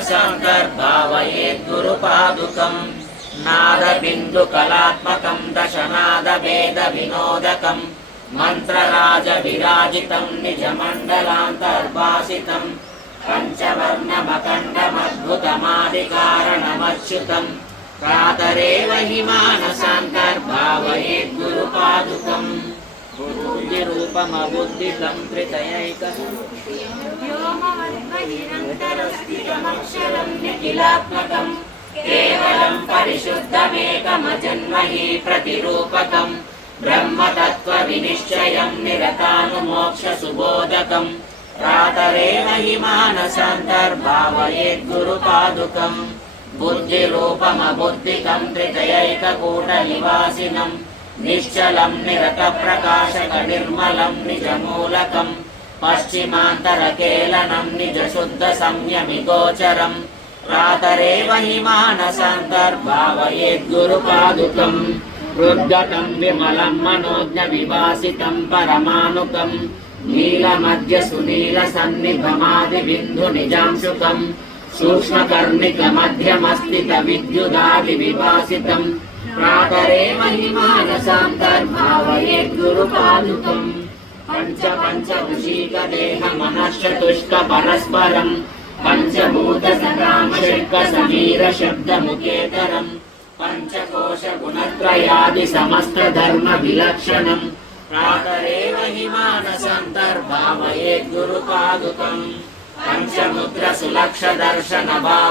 मानसान्तर्भावयेत् गुरुपादुकम् नादबिन्दुकलात्मकम् दशनादभेदविनोदकम् मन्त्रराजविराजितम् निजमण्डलान्तर्भासितम् पञ्चवर्णमखण्डमद्भुतमादिकारणमच्युतम् प्रातरेव हि मानसान्तर्भावयेत् गुरुपादुकम् बुद्धिरूपमबुद्धिकम् त्रितयैकव्योमवद्बहिरन्तरस्थितमक्षरम् निखिलात्मकम् केवलम् परिशुद्धमेकमजन्महि प्रतिरूपकम् ब्रह्मतत्त्वविनिश्चयम् निरतानुमोक्षसुबोधकम् प्रातरेव हि मानसान्तर्भावयेत् गुरुपादुकम् बुद्धिरूपमबुद्धिकम् त्रितयैककूटनिवासिनम् निश्चलम् निरतप्रकाशकनिर्मलम् निजमूलकम् पश्चिमान्तरकेलनम् निजशुद्धसंयमिगोचरम् प्रातरेव हि मानसान्तर्भावयेत् गुरुपादुकम् हृद्गतम् विमलम् मनोज्ञविभासितम् परमानुकम् नीलमध्यसुनीलसन्निभमादिबिन्दुनिजांशुकम् सूक्ष्मकर्णिकमध्यमस्थितविद्युदादिविभासितम् प्रातरेव हि मानसान्तर्भावयेत् गुरुपादुकम् पञ्चपञ्चवृषीकदेहमनश्चतुष्क पञ्चभूतसकामशब्दमुखेतरम् पञ्चकोशगुणत्रयादिसमस्तधर्मविलक्षणम् प्रातरेव हि मानसान्तर्भावयेत् गुरुपादुकम् पञ्चमुद्रसुलक्षदर्शनभाव